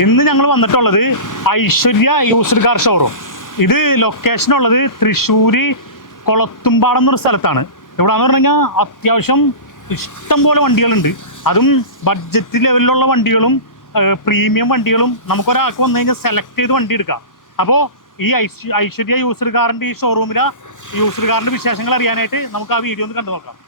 ഇന്ന് ഞങ്ങൾ വന്നിട്ടുള്ളത് ഐശ്വര്യ യൂസ്ഡ് കാർ ഷോറൂം ഇത് ലൊക്കേഷൻ ഉള്ളത് തൃശ്ശൂരി കൊളത്തുംപാടം എന്നൊരു സ്ഥലത്താണ്. ഇവിടെ എന്ന് പറഞ്ഞു കഴിഞ്ഞാൽ അത്യാവശ്യം ഇഷ്ടംപോലെ വണ്ടികളുണ്ട്. അതും ബഡ്ജറ്റ് ലെവലിലുള്ള വണ്ടികളും പ്രീമിയം വണ്ടികളും നമുക്കൊരാൾക്ക് വന്നു കഴിഞ്ഞാൽ സെലക്ട് ചെയ്ത് വണ്ടി എടുക്കാം. അപ്പോൾ ഈ ഐശ്വ- ഐശ്വര്യ യൂസ്ഡ് കാറിന്റെ ഈ ഷോറൂമിലെ യൂസ്ഡ് കാറിന്റെ വിശേഷങ്ങൾ അറിയാനായിട്ട് നമുക്ക് ആ വീഡിയോ ഒന്ന് കണ്ടു നോക്കാം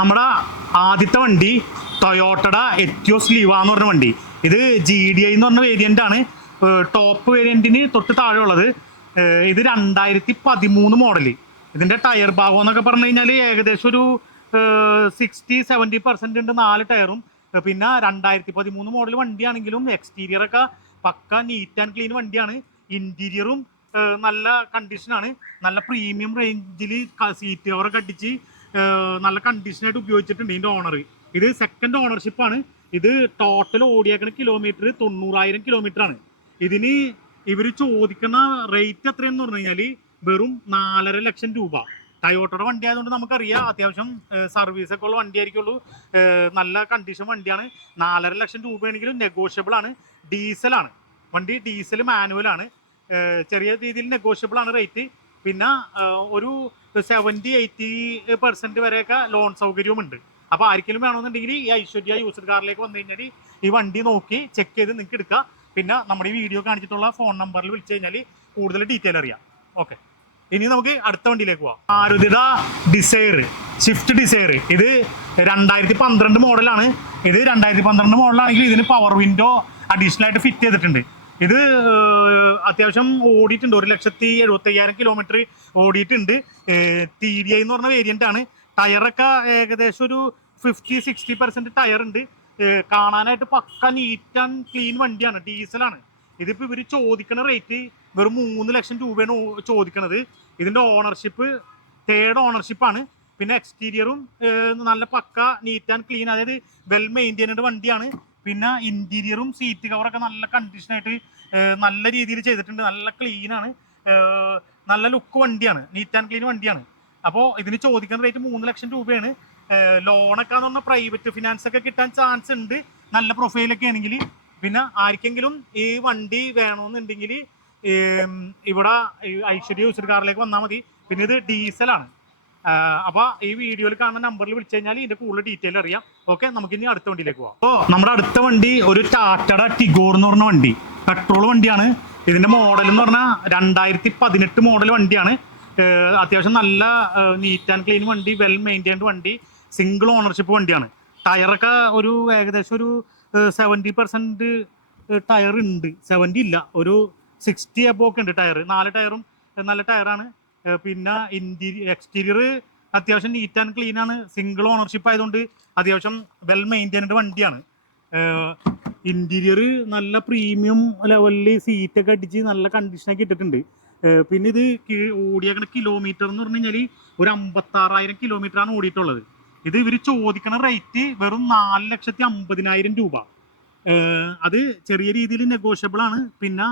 നമ്മുടെ ആദ്യത്തെ വണ്ടി ടൊയോട്ടയുടെ എറ്റിയോസ് ലീവ എന്ന് പറഞ്ഞ വണ്ടി. ഇത് ജി ഡി ഐ എന്ന് പറഞ്ഞ വേരിയന്റ് ആണ്. ടോപ്പ് വേരിയന്റിന് തൊട്ട് താഴെ ഉള്ളത് ഇത് രണ്ടായിരത്തി പതിമൂന്ന് മോഡൽ ഇതിന്റെ ടയർ ഭാഗം എന്നൊക്കെ പറഞ്ഞു കഴിഞ്ഞാൽ ഏകദേശം ഒരു സിക്സ്റ്റി സെവന്റി പെർസെന്റ് ഉണ്ട് നാല് ടയറും പിന്നെ രണ്ടായിരത്തി പതിമൂന്ന് മോഡൽ വണ്ടിയാണെങ്കിലും എക്സ്റ്റീരിയർ ഒക്കെ പക്ക നീറ്റ് ആൻഡ് ക്ലീൻ വണ്ടിയാണ്. ഇന്റീരിയറും നല്ല കണ്ടീഷനാണ് നല്ല പ്രീമിയം റേഞ്ചിൽ സീറ്റ് കവറൊക്കെ അടിച്ച് നല്ല കണ്ടീഷനായിട്ട് ഉപയോഗിച്ചിട്ടുണ്ട് ഇതിന്റെ ഓണർ ഇത് സെക്കൻഡ് ഓണർഷിപ്പാണ് ഇത് ടോട്ടൽ ഓടിയേക്കുന്ന കിലോമീറ്റർ തൊണ്ണൂറായിരം കിലോമീറ്റർ ആണ്. ഇതിന് ഇവർ ചോദിക്കുന്ന റേറ്റ് എത്രയെന്ന് പറഞ്ഞു കഴിഞ്ഞാൽ വെറും നാലര ലക്ഷം രൂപ. ടയോട്ടയുടെ വണ്ടി ആയതുകൊണ്ട് നമുക്കറിയാം അത്യാവശ്യം സർവീസ് ഒക്കെ ഉള്ള വണ്ടിയായിരിക്കുള്ളൂ. ആയിരിക്കുള്ളൂ നല്ല കണ്ടീഷൻ വണ്ടിയാണ്. നാലര ലക്ഷം രൂപയാണെങ്കിലും നെഗോഷ്യബിൾ ആണ്. ഡീസലാണ് വണ്ടി ഡീസൽ മാനുവൽ ആണ്. ചെറിയ രീതിയിൽ നെഗോഷ്യബിൾ ആണ് റേറ്റ് പിന്നെ ഒരു സെവന്റി എയ്റ്റി പെർസെന്റ് വരെയൊക്കെ ലോൺ സൗകര്യവുമുണ്ട്. അപ്പോൾ ആർക്കെങ്കിലും വേണമെന്നുണ്ടെങ്കിൽ ഈ ഐശ്വര്യ യൂസർ കാറിലേക്ക് വന്നു കഴിഞ്ഞാൽ ഈ വണ്ടി നോക്കി ചെക്ക് ചെയ്ത് നിങ്ങൾക്ക് എടുക്കാം. പിന്നെ നമ്മുടെ ഈ വീഡിയോ കാണിച്ചിട്ടുള്ള ഫോൺ നമ്പറിൽ വിളിച്ചു കഴിഞ്ഞാൽ കൂടുതൽ ഡീറ്റെയിൽ അറിയാം. ഓക്കെ ഇനി നമുക്ക് അടുത്ത വണ്ടിയിലേക്ക് പോവാം. മാരുതിട ഡിസൈർ സ്വിഫ്റ്റ് ഡിസൈർ ഇത് രണ്ടായിരത്തി പന്ത്രണ്ട് മോഡലാണ് ഇത് രണ്ടായിരത്തി പന്ത്രണ്ട് മോഡലാണെങ്കിൽ ഇതിന് പവർ വിൻഡോ അഡീഷണൽ ആയിട്ട് ഫിറ്റ് ചെയ്തിട്ടുണ്ട്. ഇത് അത്യാവശ്യം ഓടിയിട്ടുണ്ട്. ഒരു ലക്ഷത്തി എഴുപത്തയ്യായിരം കിലോമീറ്റർ ഓടിയിട്ടുണ്ട്. ടി ഡി ഐ എന്ന് പറഞ്ഞ വേരിയന്റ് ആണ്. ടയറൊക്കെ ഏകദേശം ഒരു ഫിഫ്റ്റി സിക്സ്റ്റി പെർസെന്റ് ടയർ ഉണ്ട്. കാണാനായിട്ട് പക്ക നീറ്റ് ആൻഡ് ക്ലീൻ വണ്ടിയാണ് ഡീസലാണ് ഇതിപ്പോ ഇവർ ചോദിക്കുന്ന റേറ്റ് വെറും മൂന്ന് ലക്ഷം രൂപയാണ് ചോദിക്കുന്നത് ഇതിന്റെ ഓണർഷിപ്പ് തേർഡ് ഓണർഷിപ്പ് ആണ്. പിന്നെ എക്സ്റ്റീരിയറും നല്ല പക്ക നീറ്റ് ആൻഡ് ക്ലീൻ അതായത് വെൽ മെയിന്റൈൻഡ് വണ്ടിയാണ്. പിന്നെ ഇന്റീരിയറും സീറ്റ് കവറൊക്കെ നല്ല കണ്ടീഷനായിട്ട് നല്ല രീതിയിൽ ചെയ്തിട്ടുണ്ട്. നല്ല ക്ലീൻ ആണ്. നല്ല ലുക്ക് വണ്ടിയാണ്. നീറ്റ് ആൻഡ് ക്ലീൻ വണ്ടിയാണ്. അപ്പോൾ ഇതിന് ചോദിക്കുന്ന റേറ്റ് മൂന്ന് ലക്ഷം രൂപയാണ്. ലോണൊക്കെ എന്ന് പറഞ്ഞാൽ പ്രൈവറ്റ് ഫിനാൻസ് ഒക്കെ കിട്ടാൻ ചാൻസ് ഉണ്ട്. നല്ല പ്രൊഫൈലൊക്കെ ആണെങ്കിൽ. പിന്നെ ആർക്കെങ്കിലും ഈ വണ്ടി വേണമെന്നുണ്ടെങ്കിൽ ഇവിടെ ഐശ്വര്യ യൂസർ കാറിലേക്ക് വന്നാൽ മതി. പിന്നെ ഇത് ഡീസലാണ് അപ്പോൾ ഈ വീഡിയോയിൽ കാണുന്ന നമ്പറിൽ വിളിച്ചു കഴിഞ്ഞാൽ ഇതിന്റെ കൂടുതൽ ഡീറ്റെയിൽ അറിയാം. ഓക്കെ നമുക്ക് ഇനി അടുത്ത വണ്ടിയിലേക്ക് പോവാം. അപ്പോൾ നമ്മുടെ അടുത്ത വണ്ടി ഒരു ടാറ്റയുടെ ടിഗോർ എന്ന് പറഞ്ഞ വണ്ടി. പെട്രോൾ വണ്ടിയാണ്. ഇതിന്റെ മോഡൽ എന്ന് പറഞ്ഞാൽ രണ്ടായിരത്തി പതിനെട്ട് മോഡൽ വണ്ടിയാണ് അത്യാവശ്യം നല്ല നീറ്റ് ആൻഡ് ക്ലീൻ വണ്ടി വെൽ മെയിന്റൈൻഡ് വണ്ടി സിംഗിൾ ഓണർഷിപ്പ് വണ്ടിയാണ്. ടയറൊക്കെ ഒരു ഏകദേശം ഒരു സെവന്റി പെർസെന്റ് ടയർ ഉണ്ട്. സെവന്റി ഇല്ല. ഒരു സിക്സ്റ്റി എബോ ഒക്കെ ഉണ്ട് ടയർ നാല് ടയറും നല്ല ടയറാണ് പിന്നെ ഇന്റീരിയർ എക്സ്റ്റീരിയർ അത്യാവശ്യം നീറ്റ് ആൻഡ് ക്ലീൻ ആണ്. സിംഗിൾ ഓണർഷിപ്പ് ആയതുകൊണ്ട് അത്യാവശ്യം വെൽ മെയിന്റൈൻഡ് വണ്ടിയാണ്. ഇന്റീരിയർ നല്ല പ്രീമിയം ലെവലിൽ സീറ്റൊക്കെ അടിച്ച് നല്ല കണ്ടീഷനൊക്കെ ഇട്ടിട്ടുണ്ട്. പിന്നെ ഇത് ഓടിയേക്കണ കിലോമീറ്റർ എന്ന് പറഞ്ഞു കഴിഞ്ഞാൽ ഒരു അമ്പത്താറായിരം കിലോമീറ്റർ ആണ് ഓടിയിട്ടുള്ളത്. ഇത് ഇവർ ചോദിക്കണ റേറ്റ് വെറും നാല് ലക്ഷത്തി അമ്പതിനായിരം രൂപ. അത് ചെറിയ രീതിയിൽ നെഗോഷ്യബിൾ ആണ്. പിന്നെ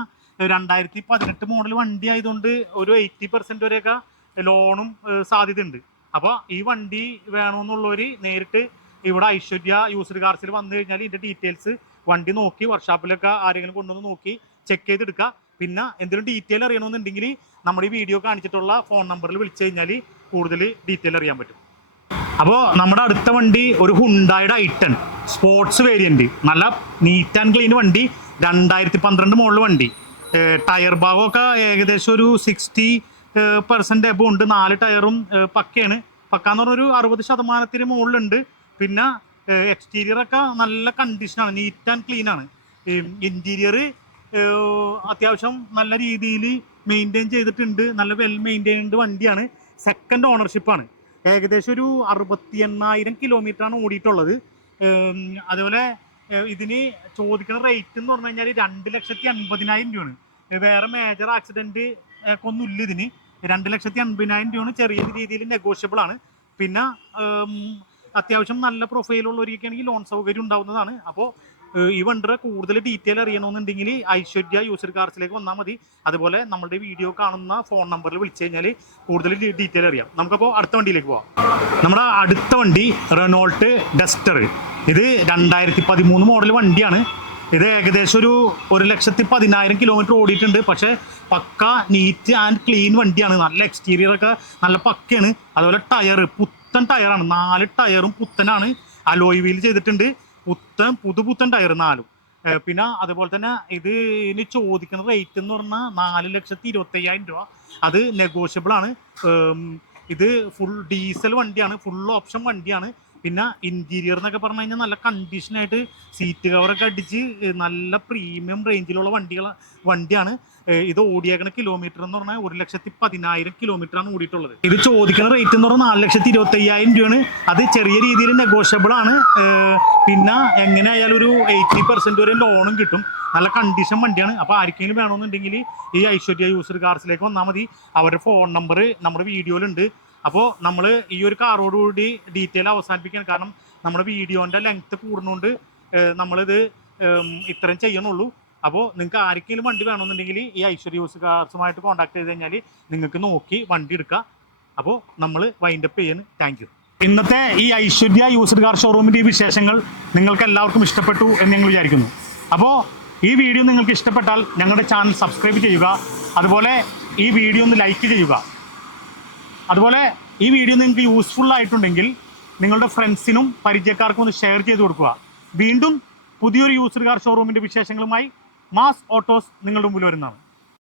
രണ്ടായിരത്തി പതിനെട്ട് മോഡൽ വണ്ടി ആയതുകൊണ്ട് ഒരു എയ്റ്റി പെർസെന്റ് വരെയൊക്കെ ലോണും സാധ്യത സാധ്യതയുണ്ട്. അപ്പോൾ ഈ വണ്ടി വേണമെന്നുള്ളവർ നേരിട്ട് ഇവിടെ ഐശ്വര്യ യൂസ്ഡ് കാർസിൽ വന്നു കഴിഞ്ഞാൽ ഇതിന്റെ ഡീറ്റെയിൽസ് വണ്ടി നോക്കി വർക്ക്ഷോപ്പിലൊക്കെ ആരെങ്കിലും കൊണ്ടുവന്ന് നോക്കി ചെക്ക് ചെയ്തെടുക്കുക പിന്നെ എന്തെങ്കിലും ഡീറ്റെയിൽ അറിയണമെന്നുണ്ടെങ്കിൽ നമ്മുടെ ഈ വീഡിയോ കാണിച്ചിട്ടുള്ള ഫോൺ നമ്പറിൽ വിളിച്ചു കഴിഞ്ഞാൽ കൂടുതൽ ഡീറ്റെയിൽ അറിയാൻ പറ്റും. അപ്പോൾ നമ്മുടെ അടുത്ത വണ്ടി ഒരു ഹുണ്ടായുടെ ഐട്ടൺ സ്പോർട്സ് വേരിയന്റ് നല്ല നീറ്റ് ആൻഡ് ക്ലീൻ വണ്ടി. രണ്ടായിരത്തി പന്ത്രണ്ട് മോഡൽ വണ്ടി. ടയർ ഭാഗമൊക്കെ ഏകദേശം ഒരു സിക്സ്റ്റി പെർസെന്റ് എബോ ഉണ്ട്. നാല് ടയറും പക്കയാണ്. പക്കാന്ന് പറഞ്ഞൊരു അറുപത് ശതമാനത്തിന് മുകളിലുണ്ട്. പിന്നെ എക്സ്റ്റീരിയർ ഒക്കെ നല്ല കണ്ടീഷനാണ് നീറ്റ് ആൻഡ് ക്ലീൻ ആണ്. ഇന്റീരിയർ അത്യാവശ്യം നല്ല രീതിയിൽ മെയിന്റെയിൻ ചെയ്തിട്ടുണ്ട്. നല്ല വെൽ മെയിന്റെയിൻഡ് വണ്ടിയാണ്. സെക്കൻഡ് ഓണർഷിപ്പാണ് ഏകദേശം ഒരു അറുപത്തി എണ്ണായിരം കിലോമീറ്ററാണ് ഓടിയിട്ടുള്ളത്. അതുപോലെ ഇതിന് ചോദിക്കുന്ന റേറ്റ് എന്ന് പറഞ്ഞു കഴിഞ്ഞാൽ രണ്ട് ലക്ഷത്തി അൻപതിനായിരം രൂപയാണ് വേറെ മേജർ ആക്സിഡന്റ് ഒന്നുമില്ല ഇതിന്. രണ്ട് ലക്ഷത്തി അൻപതിനായിരം രൂപയാണ് ചെറിയ രീതിയിൽ നെഗോഷ്യബിൾ ആണ്. പിന്നെ അത്യാവശ്യം നല്ല പ്രൊഫൈലുള്ളവർക്കാണെങ്കിൽ ലോൺ സൗകര്യം ഉണ്ടാവുന്നതാണ്. അപ്പോൾ ഈ വണ്ടിയുടെ കൂടുതൽ ഡീറ്റെയിൽ അറിയണമെന്നുണ്ടെങ്കിൽ ഐശ്വര്യ യൂസർ കാർസിലേക്ക് വന്നാൽ മതി. അതുപോലെ നമ്മുടെ വീഡിയോ കാണുന്ന ഫോൺ നമ്പറിൽ വിളിച്ചു കഴിഞ്ഞാൽ കൂടുതൽ ഡീറ്റെയിൽ അറിയാം. നമുക്കപ്പോൾ അടുത്ത വണ്ടിയിലേക്ക് പോവാം. നമ്മുടെ അടുത്ത വണ്ടി റെനോൾട്ട് ഡസ്റ്റർ ഇത് രണ്ടായിരത്തി പതിമൂന്ന് മോഡൽ വണ്ടിയാണ്. ഇത് ഏകദേശം ഒരു ഒരു ലക്ഷത്തി പതിനായിരം കിലോമീറ്റർ ഓടിയിട്ടുണ്ട്. പക്ഷേ പക്ക നീറ്റ് ആൻഡ് ക്ലീൻ വണ്ടിയാണ്. നല്ല എക്സ്റ്റീരിയർ ഒക്കെ നല്ല പക്കയാണ്. അതുപോലെ ടയർ പുത്തൻ ടയറാണ് നാല് ടയറും പുത്തനാണ്. അലോയ് വീൽ ചെയ്തിട്ടുണ്ട്. പുത്തൻ പുതുപുത്തൻ ടയർ നാലും. പിന്നെ അതുപോലെ തന്നെ ഇത് ഇനി ചോദിക്കുന്ന റേറ്റ് എന്ന് പറഞ്ഞാൽ നാല് ലക്ഷത്തി ഇരുപത്തി അയ്യായിരം രൂപ. അത് നെഗോഷ്യബിൾ ആണ്. ഇത് ഫുൾ ഡീസൽ വണ്ടിയാണ് ഫുൾ ഓപ്ഷൻ വണ്ടിയാണ്. പിന്നെ ഇന്റീരിയർ എന്നൊക്കെ പറഞ്ഞു കഴിഞ്ഞാൽ നല്ല കണ്ടീഷനായിട്ട് സീറ്റ് കവറൊക്കെ അടിച്ച് നല്ല പ്രീമിയം റേഞ്ചിലുള്ള വണ്ടികൾ വണ്ടിയാണ്. ഇത് ഓടിയേക്കണ കിലോമീറ്റർ എന്ന് പറഞ്ഞാൽ ഒരു ലക്ഷത്തി പതിനായിരം കിലോമീറ്റർ ആണ് ഓടിയിട്ടുള്ളത്. ഇത് ചോദിക്കുന്ന റേറ്റ് എന്ന് പറഞ്ഞാൽ നാല് ലക്ഷത്തി ഇരുപത്തി അയ്യായിരം രൂപയാണ്. അത് ചെറിയ രീതിയിൽ നെഗോഷ്യബിൾ ആണ്. പിന്നെ എങ്ങനെയായാലും ഒരു എയ്റ്റി പെർസെന്റ് വരെ ലോണും കിട്ടും. നല്ല കണ്ടീഷൻ വണ്ടിയാണ്. അപ്പോൾ ആർക്കെങ്കിലും വേണമെന്നുണ്ടെങ്കിൽ ഈ ഐശ്വര്യ യൂസർ കാർസിലേക്ക് വന്നാൽ മതി. അവരുടെ ഫോൺ നമ്പർ നമ്മുടെ വീഡിയോയിലുണ്ട് അപ്പോൾ നമ്മൾ ഈ ഒരു കാറോടുകൂടി ഡീറ്റെയിൽ അവസാനിപ്പിക്കാൻ കാരണം നമ്മുടെ വീഡിയോന്റെ ലെങ്ത്ത് കൂടുന്നതുകൊണ്ട് നമ്മളിത് ഇത്രയും ചെയ്യണുള്ളൂ. അപ്പോൾ നിങ്ങൾക്ക് ആർക്കെങ്കിലും വണ്ടി വേണമെന്നുണ്ടെങ്കിൽ ഈ ഐശ്വര്യ യൂസ് കാർസുമായിട്ട് കോൺടാക്ട് ചെയ്ത് കഴിഞ്ഞാൽ നിങ്ങൾക്ക് നോക്കി വണ്ടി എടുക്കാം. അപ്പോൾ നമ്മൾ വൈൻഡപ്പ് ചെയ്യുന്നു താങ്ക് ഇന്നത്തെ ഈ ഐശ്വര്യ യൂസർ കാർ ഷോറൂമിന്റെ ഈ വിശേഷങ്ങൾ നിങ്ങൾക്ക് എല്ലാവർക്കും ഇഷ്ടപ്പെട്ടു എന്ന് ഞങ്ങൾ വിചാരിക്കുന്നു. അപ്പോൾ ഈ വീഡിയോ നിങ്ങൾക്ക് ഇഷ്ടപ്പെട്ടാൽ ഞങ്ങളുടെ ചാനൽ സബ്സ്ക്രൈബ് ചെയ്യുക. അതുപോലെ ഈ വീഡിയോ ഒന്ന് ലൈക്ക് ചെയ്യുക. അതുപോലെ ഈ വീഡിയോ നിങ്ങൾക്ക് യൂസ്ഫുൾ ആയിട്ടുണ്ടെങ്കിൽ നിങ്ങളുടെ ഫ്രണ്ട്സിനും പരിചയക്കാർക്കും ഒന്ന് ഷെയർ ചെയ്ത് കൊടുക്കുക. വീണ്ടും പുതിയൊരു യൂസർ കാർ ഷോറൂമിന്റെ വിശേഷങ്ങളുമായി മാസ് ഓട്ടോസ് നിങ്ങളുടെ മുമ്പിൽ വരുന്നതാണ്.